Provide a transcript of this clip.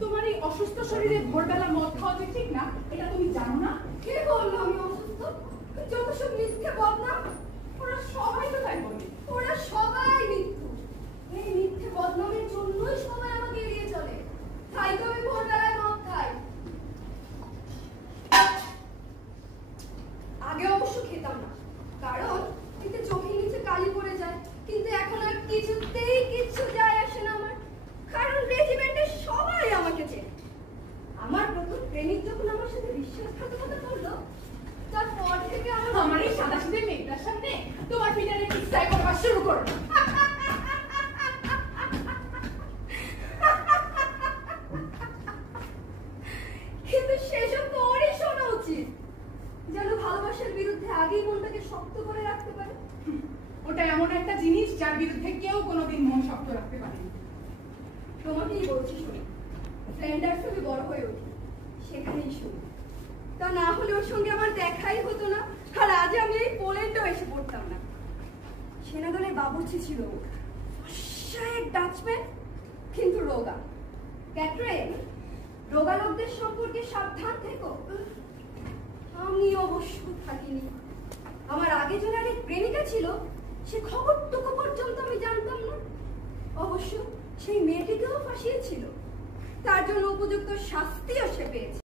তোমার এই অসুস্থ শরীরে ভোরবেলা মদ খাওয়া যে ঠিক না, এটা তুমি জানো না? কে বললো আমি অসুস্থ? যত সব মিথ্যে বদনাম, ওরা সবাই তো তাই বলে। ওরা সবাই মিথ্যু। এই মিথ্যে বদনামের জন্যই সবাই আমাকে এড়িয়ে চলে। তাই তো আমি ভোরবেলায় মদ খাই। আগে অবশ্য খেতাম না, কারণ এতে চোখের নিচে কালি পড়ে যায়। কিন্তু এখন আর কিছুতেই কিচ্ছু যায় আসে না আমার, কারণ রেজিমেন্টে সবাই আমাকে চেনে। আমার প্রথম প্রেমিক যখন আমার সাথে বিশ্বাসঘাতকতা করলো, তারপর থেকে আমার এই সাদাসিধে মেয়েটার সামনে তোমার পিটারে কিস্সায় করবার শুরু করো। কিন্তু সেসব তো ওরই শোনা উচিত, যেন ভালোবাসার বিরুদ্ধে আগেই মনটাকে শক্ত করে রাখতে পারে। ওটা এমন একটা জিনিস যার বিরুদ্ধে কেউ কোনোদিন মন শক্ত রাখতে পারেনি। তোমাকেই বলছি শুনি, ফ্ল্যান্ডার্স আমি বড় হয়ে উঠি, সেখানেই শুনি। তা না হলে ওর সঙ্গে আমার দেখাই হতো না, আর আজ আমি এই পোল্যান্ডেও এসে পড়তাম না। সেনাদলের বাবুর্চি ছিল এক ডাচম্যান, কিন্তু রোগা। ক্যাটরিন, রোগা লোকদের সম্পর্কে সাবধান থেকো। আমি অবশ্য থাকিনি। আমার আগে যার আরেক প্রেমিকা ছিল, সে খবরটুকু পর্যন্ত আমি জানতাম না। অবশ্য সেই মেয়েটিকেও ফাঁসিয়েছিল, তার জন্য উপযুক্ত শাস্তিও সে পেয়েছে।